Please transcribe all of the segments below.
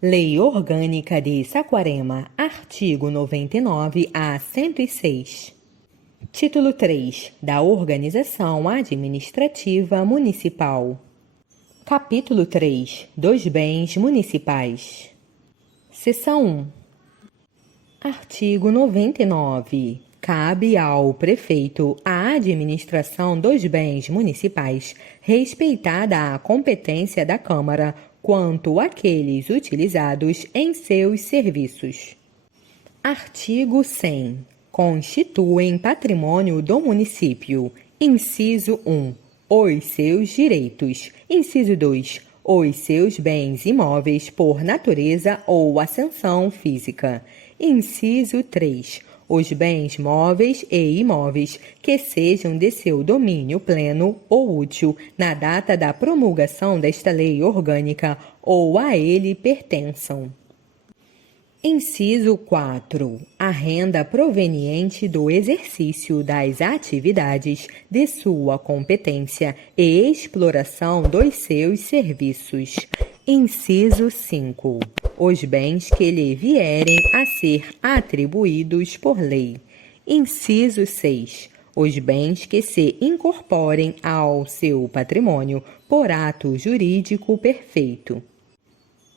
Lei Orgânica de Saquarema, artigo 99 a 106. Título 3. Da Organização Administrativa Municipal. Capítulo 3. Dos Bens Municipais. Seção 1. Artigo 99. Cabe ao prefeito a administração dos bens municipais, respeitada a competência da Câmara quanto àqueles utilizados em seus serviços. Artigo 100. Constituem patrimônio do município. Inciso 1. Os seus direitos. Inciso 2. Os seus bens imóveis por natureza ou ascensão física. Inciso 3. Os bens móveis e imóveis que sejam de seu domínio pleno ou útil na data da promulgação desta lei orgânica ou a ele pertençam. Inciso 4. A renda proveniente do exercício das atividades de sua competência e exploração dos seus serviços. Inciso 5. Os bens que lhe vierem a ser atribuídos por lei. Inciso 6. Os bens que se incorporem ao seu patrimônio por ato jurídico perfeito.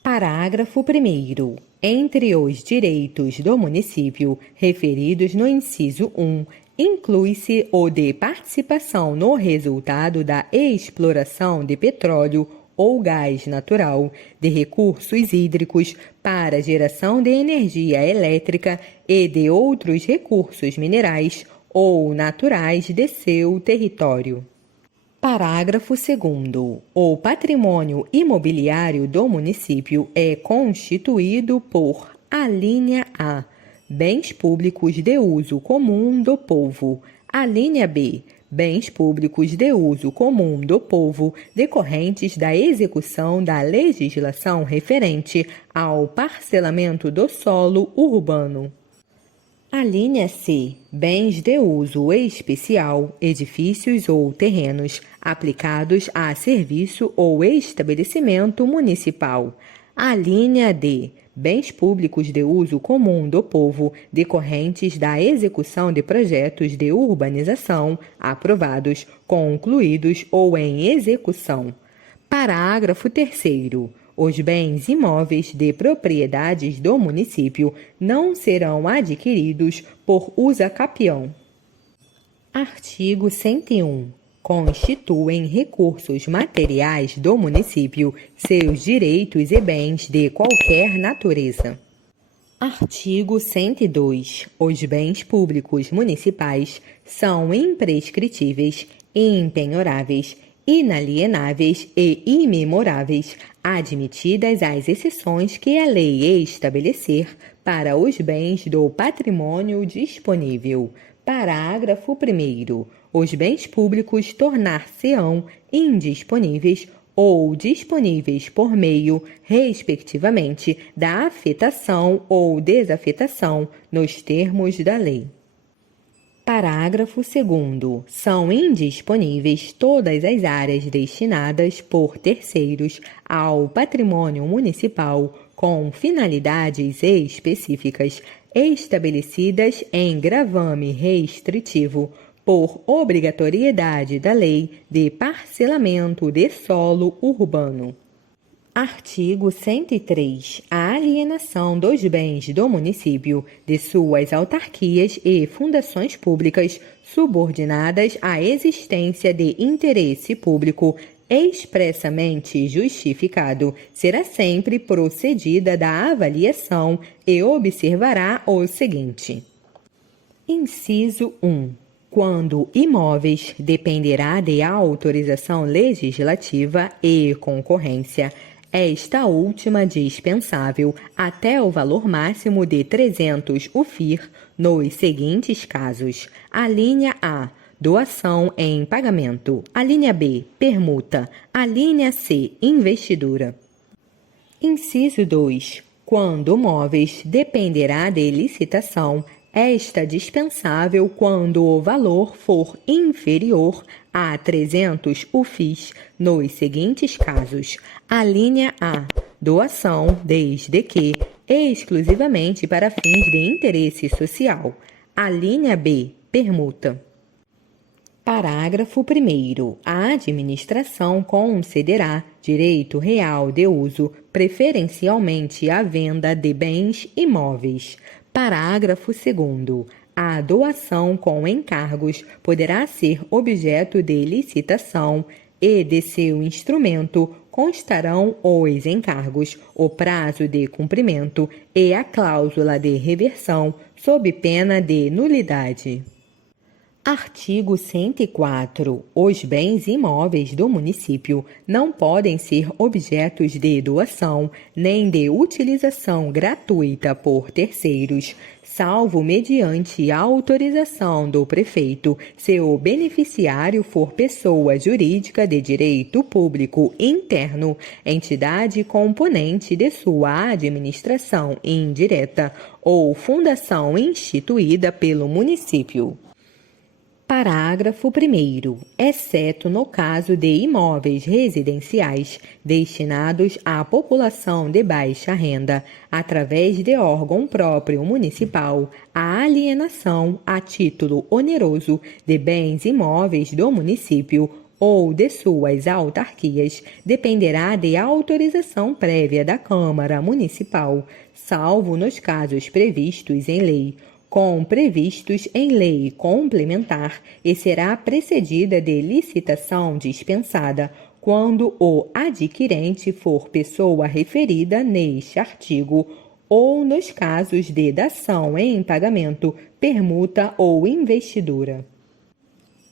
Parágrafo 1º. Entre os direitos do município referidos no inciso 1, inclui-se o de participação no resultado da exploração de petróleo ou gás natural, de recursos hídricos para geração de energia elétrica e de outros recursos minerais ou naturais de seu território. Parágrafo 2º. O patrimônio imobiliário do município é constituído por: alínea A, bens públicos de uso comum do povo; alínea B, bens públicos de uso comum do povo decorrentes da execução da legislação referente ao parcelamento do solo urbano. Alínea C. Bens de uso especial, edifícios ou terrenos, aplicados a serviço ou estabelecimento municipal. Alínea D. Bens públicos de uso comum do povo, decorrentes da execução de projetos de urbanização, aprovados, concluídos ou em execução. Parágrafo 3º. Os bens imóveis de propriedades do município não serão adquiridos por usucapião. Artigo 101. Constituem recursos materiais do município seus direitos e bens de qualquer natureza. Artigo 102. Os bens públicos municipais são imprescritíveis, impenhoráveis, inalienáveis e imemoráveis, admitidas as exceções que a lei estabelecer para os bens do patrimônio disponível. Parágrafo 1º. Os bens públicos tornar-se-ão indisponíveis ou disponíveis por meio, respectivamente, da afetação ou desafetação nos termos da lei. Parágrafo 2º. São indisponíveis todas as áreas destinadas por terceiros ao patrimônio municipal com finalidades específicas estabelecidas em gravame restritivo por obrigatoriedade da lei de parcelamento de solo urbano. Artigo 103. A alienação dos bens do município, de suas autarquias e fundações públicas subordinadas à existência de interesse público expressamente justificado, será sempre procedida da avaliação e observará o seguinte. Inciso 1. Quando imóveis, dependerá de autorização legislativa e concorrência, esta última dispensável até o valor máximo de 300 UFIR nos seguintes casos. Alínea A. Doação em pagamento. Alínea B. Permuta. Alínea C. Investidura. Inciso 2. Quando móveis, dependerá de licitação, esta dispensável quando o valor for inferior a 300 UFIs nos seguintes casos. Alínea A. doação, desde que exclusivamente para fins de interesse social. A linha B, permuta. Parágrafo 1º. A administração concederá direito real de uso, preferencialmente à venda de bens imóveis. Parágrafo 2º. A doação com encargos poderá ser objeto de licitação e de seu instrumento constarão os encargos, o prazo de cumprimento e a cláusula de reversão, sob pena de nulidade. Artigo 104. Os bens imóveis do município não podem ser objetos de doação nem de utilização gratuita por terceiros, salvo mediante autorização do prefeito, se o beneficiário for pessoa jurídica de direito público interno, entidade componente de sua administração indireta ou fundação instituída pelo município. Parágrafo 1º. Exceto no caso de imóveis residenciais destinados à população de baixa renda, através de órgão próprio municipal, a alienação a título oneroso de bens imóveis do município ou de suas autarquias dependerá de autorização prévia da Câmara Municipal, salvo nos casos previstos em lei, com previstos em lei complementar, e será precedida de licitação dispensada, quando o adquirente for pessoa referida neste artigo, ou nos casos de dação em pagamento, permuta ou investidura.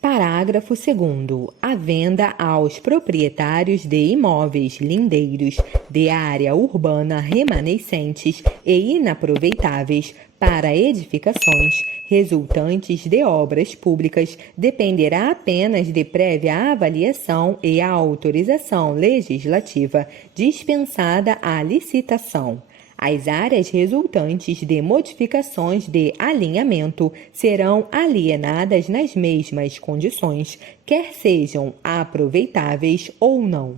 Parágrafo 2º. A venda aos proprietários de imóveis lindeiros de área urbana remanescentes e inaproveitáveis para edificações resultantes de obras públicas dependerá apenas de prévia avaliação e autorização legislativa dispensada à licitação. As áreas resultantes de modificações de alinhamento serão alienadas nas mesmas condições, quer sejam aproveitáveis ou não.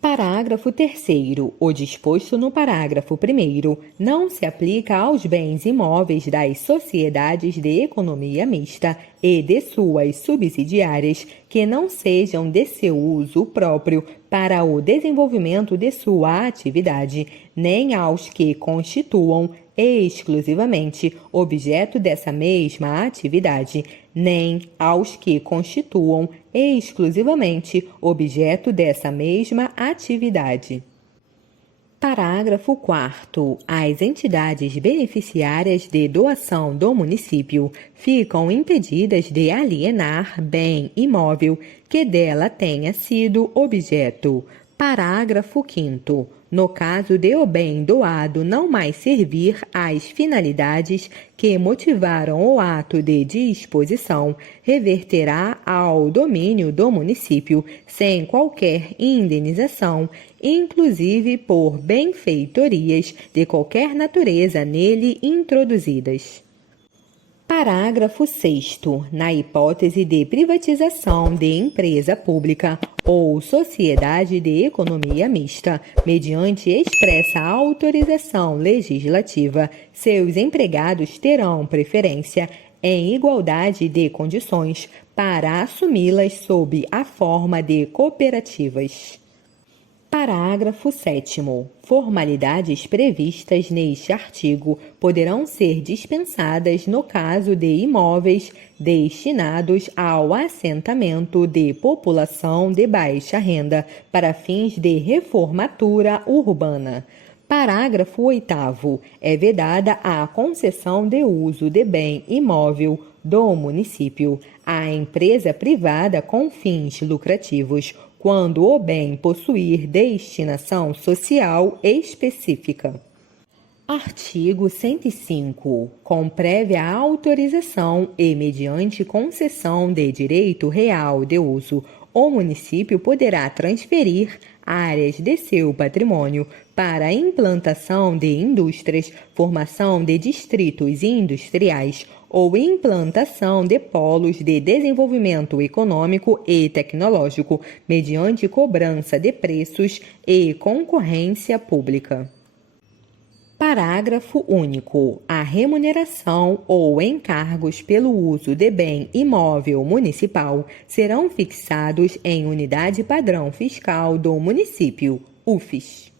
Parágrafo 3º. O disposto no parágrafo 1º não se aplica aos bens imóveis das sociedades de economia mista e de suas subsidiárias que não sejam de seu uso próprio para o desenvolvimento de sua atividade, nem aos que constituam exclusivamente objeto dessa mesma atividade, nem aos que constituam exclusivamente objeto dessa mesma atividade. Parágrafo 4º. As entidades beneficiárias de doação do município ficam impedidas de alienar bem imóvel que dela tenha sido objeto. Parágrafo 5º. No caso de o bem doado não mais servir às finalidades que motivaram o ato de disposição, reverterá ao domínio do município, sem qualquer indenização, inclusive por benfeitorias de qualquer natureza nele introduzidas. Parágrafo 6º. Na hipótese de privatização de empresa pública ou sociedade de economia mista, mediante expressa autorização legislativa, seus empregados terão preferência, em igualdade de condições, para assumi-las sob a forma de cooperativas. Parágrafo 7º. Formalidades previstas neste artigo poderão ser dispensadas no caso de imóveis destinados ao assentamento de população de baixa renda para fins de reformatura urbana. Parágrafo 8º. É vedada a concessão de uso de bem imóvel do município à empresa privada com fins lucrativos, quando o bem possuir destinação social específica. Artigo 105. Com prévia autorização e mediante concessão de direito real de uso o município poderá transferir áreas de seu patrimônio para a implantação de indústrias, formação de distritos industriais ou implantação de polos de desenvolvimento econômico e tecnológico, mediante cobrança de preços e concorrência pública. Parágrafo único. A remuneração ou encargos pelo uso de bem imóvel municipal serão fixados em unidade padrão fiscal do município, UFES.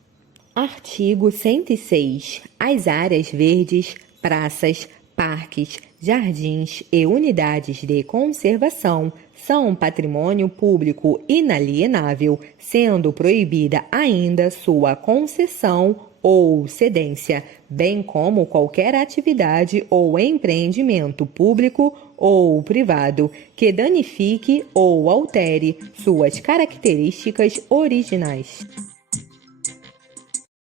Artigo 106. As áreas verdes, praças, parques, jardins e unidades de conservação são patrimônio público inalienável, sendo proibida ainda sua concessão ou cedência, bem como qualquer atividade ou empreendimento público ou privado que danifique ou altere suas características originais.